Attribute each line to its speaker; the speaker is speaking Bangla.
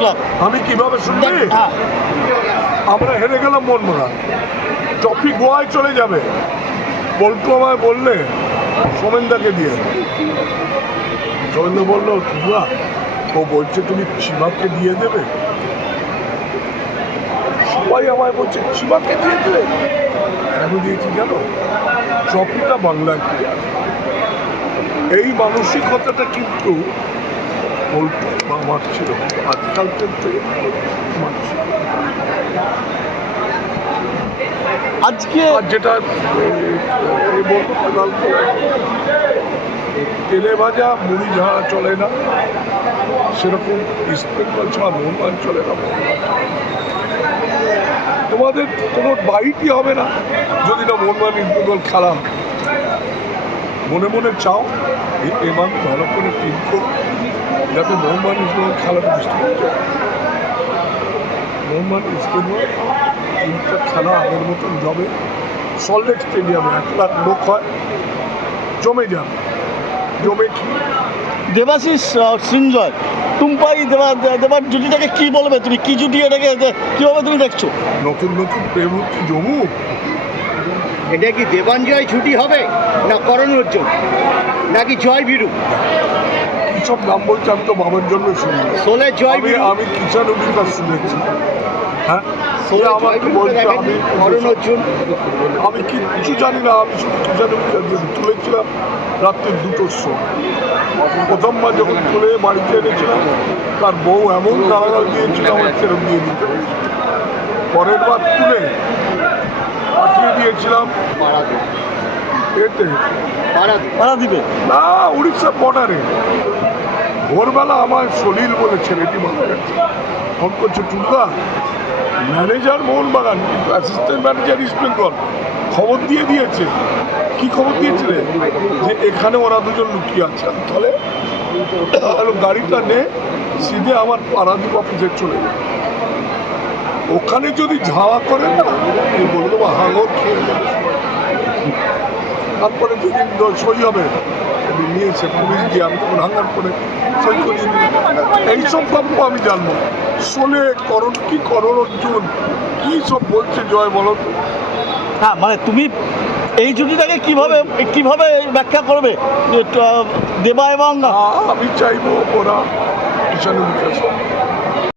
Speaker 1: দেখলাম
Speaker 2: আমি কীভাবে শুনবি?
Speaker 1: হ্যাঁ
Speaker 2: আমরা হেরে গেলাম মোহনবাগান ট্রফি গোয়ায় চলে যাবে। পল্টু আমায় বললে সোমেনদাকে দিয়ে। সোমেন্দা বলল তোমরা ও বলছে তুমি চিমাকে দিয়ে দেবে? সবাই আমায় বলছে চিমাকে দিয়ে দেবে? কেন দিয়েছি জানো? ট্রফিটা বাংলায়। এই মানসিকতাটা কিন্তু বা আমার ছিল। আজকাল কিন্তু
Speaker 1: আজকে
Speaker 2: আর যেটা তেলে ভাজা মুড়ি ঝাড়া চলে না। সেরকম ইস্ট বেঙ্গল ছাড়া মোহনবাগান চলে না। তোমাদের কোনো বাইটই হবে না যদি না মোহনবাগান ইস্ট বেঙ্গল খেলা। মনে মনে চাও এ- ভালো করে টিম করো। যাতে ডিস্ট্রিক্ট যায় মোহনবাগান ইস্ট বেঙ্গল তিনটা খেলা আগের মতন জমে সল্লেট স্টেডিয়ামে এক লাখ লোক হয়। জমে যাবে জমে কি?
Speaker 1: দেবাশিস সৃঞ্জয় টুম্পাই দেবা দেবার জুটিটাকে কি বলবে? তুমি কি জুটি এটাকে কীভাবে তুমি দেখছ?
Speaker 2: নতুন নতুন প্রেম হচ্ছে জমু।
Speaker 3: এটা কি দেবাঞ্জয় ছুটি হবে না করণ অর্জুন নাকি জয় বিরু?
Speaker 2: কিসব নাম বলছে আমি তো বাবার জন্য শুনি
Speaker 3: সোলে জয়
Speaker 2: আমি আমি কিষানবির কাছে শুনেছি। হ্যাঁ? আমি কিচ্ছু জানি না আমি শুধু কিষানবির কাছে তুলেছিলাম রাত্রি দুটোর সময়। প্রথমবার যখন তুলে বাড়িতে এনেছিলাম তার বউ এমন গালাগাল দিয়েছিল আমার ফেরত দিয়ে দিতে। পরের বার তুলে পাঠিয়ে দিয়েছিলাম। এতে না উড়িষ্যা বর্ডারে ভোরবেলা আমার সলিল বলে ছেলেটি মারা গেছে। ফোন করছে ম্যানেজার মোহনবাগান কিন্তু অ্যাসিস্ট্যান্ট ম্যানেজার ইস্ট বেঙ্গল খবর দিয়ে দিয়েছে। কি খবর দিয়েছিলে যে এখানে ওরা দুজন লুকিয়ে আছে। তাহলে গাড়িটা নে সিধে আমার পারাদীপ অফিসে চলে ওখানে যদি ঝাওয়া করে না বলে দেবো হাঙর খেয়ে যাবে তারপরে যেদিন দ- সই হবে। নিয়েছে পুলিশ দিয়ে আমি তখন হাঙ্গার করে সই করিয়ে এইসব গল্প আমি জানব। শোলে করণ কি করণ অর্জুন? কি সব বলছে জয় বলো তো?
Speaker 1: হ্যাঁ মানে তুমি এই জুটিটাকে কীভাবে কীভাবে ব্যাখ্যা করবে? দেবা এবং
Speaker 2: আমি চাইব ওরা কিষাণু বিকাশ।